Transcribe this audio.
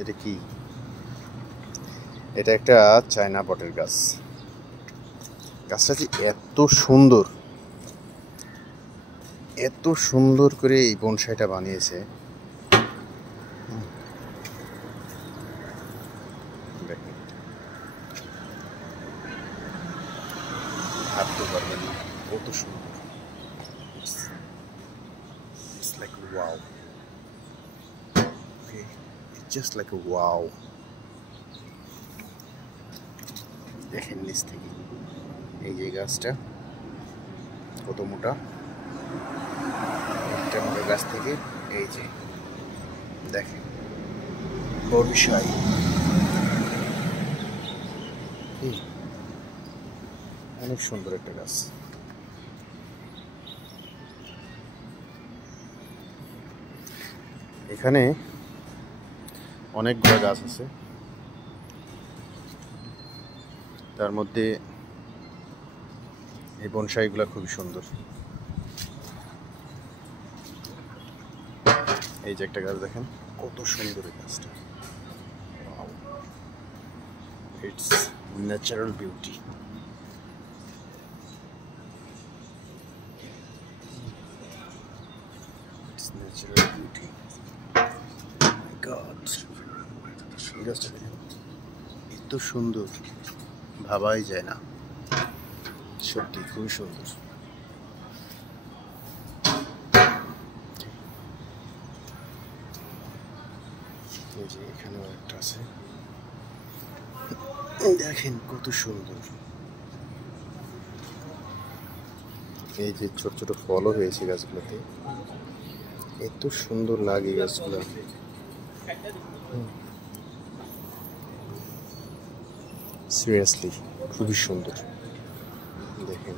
এটা কি? এটা একটা চায়না বটের গাছ। গাছটা যে এত সুন্দর করে এই বনসাইটা বানিয়েছে। দেখেন, ভাবতে পারবেন না কত সুন্দর। It's like wow. Okay, it's just like a wow. দেখেন নিচ থেকে এই যে গাছটা কত মোটা, একটা মোটা গাছ থেকে এই যে দেখেন বরিশাই, অনেক সুন্দর একটা গাছ। এখানে অনেকগুলো গাছ আছে, তার মধ্যে এই বনসাইগুলো খুবই সুন্দর। এই যে একটা গাছ দেখেন কত সুন্দর এই গাছটা। It's natural beauty. It's natural beauty. মাই গড, এই গাছটা দেখেন এত সুন্দর, ভাবাই যায় না, সত্যি খুবই সুন্দর। এই যে এখানেও একটা আছে, দেখেন কত সুন্দর। এই যে ছোট ছোট ফলও হয়েছে গাছগুলোতে, এত সুন্দর লাগে গাছগুলো। সিরিয়াসলি খুবই সুন্দর, দেখেন।